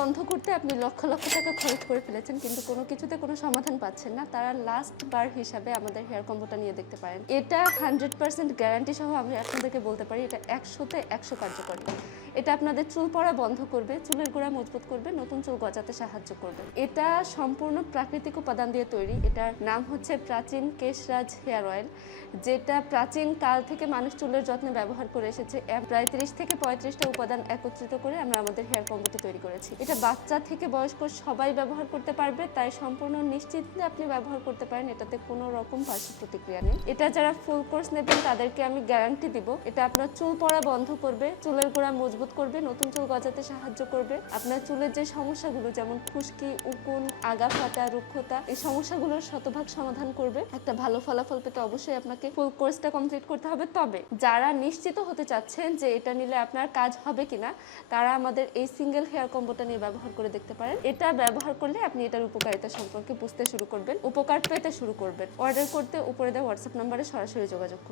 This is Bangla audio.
বন্ধ করতে আপনি লক্ষ লক্ষ টাকা খরচ করে ফেলেছেন, কিন্তু কোনো কিছুতে কোনো সমাধান পাচ্ছেন না, তারা লাস্ট বার হিসাবে আমাদের হেয়ার কম্বোটা নিয়ে দেখতে পারেন। এটা 100% গ্যারান্টি সহ আমি আপনাদেরকে বলতে পারি, এটা 100তে 100 কার্যকরী। এটা আপনাদের চুল পড়া বন্ধ করবে, চুলের গোড়া মজবুত করবে, নতুন চুল গজাতে সাহায্য করবে। এটা সম্পূর্ণ প্রাকৃতিক উপাদান দিয়ে তৈরি। এটার নাম হচ্ছে প্রাচীন কেশরাজ হেয়ার অয়েল, যেটা প্রাচীন কাল থেকে মানুষ চুলের যত্নে ব্যবহার করে এসেছে। প্রায় 30 থেকে 35টা উপাদান একত্রিত করে আমরা আমাদের হেয়ার কম্বোটি তৈরি করেছি। এটা বাচ্চা থেকে বয়স্ক সবাই ব্যবহার করতে পারবে, তাই সম্পূর্ণ নিশ্চিত আপনি ব্যবহার করতে পারেন। এটাতে কোনো রকম পার্শ্ব প্রতিক্রিয়া নেই। এটা যারা ফুল কোর্স নেবেন তাদেরকে আমি গ্যারান্টি দিব, এটা আপনার চুল পড়া বন্ধ করবে, চুলের গোড়া মজবুত করবে, নতুন চুল গজাতে সাহায্য করবে। আপনার চুলের যে সমস্যাগুলো যেমন খুশকি, উকুন, আগা ফাটা, রুক্ষতা, এই সমস্যাগুলোর শতভাগ সমাধান করবে। একটা ভালো ফলাফল পেতে অবশ্যই আপনাকে ফুল কোর্সটা কমপ্লিট করতে হবে। তবে যারা নিশ্চিত হতে চাচ্ছেন যে এটা নিলে আপনার কাজ হবে কিনা, তারা আমাদের এই সিঙ্গেল হেয়ার কম্বোটা নিয়ে ব্যবহার করে দেখতে পারেন। এটা ব্যবহার করলে আপনি এটার উপকারিতা সম্পর্কে বুঝতে শুরু করবেন, উপকার পেতে শুরু করবেন। অর্ডার করতে উপরে দেওয়া হোয়াটসঅ্যাপ নাম্বারে সরাসরি যোগাযোগ করুন।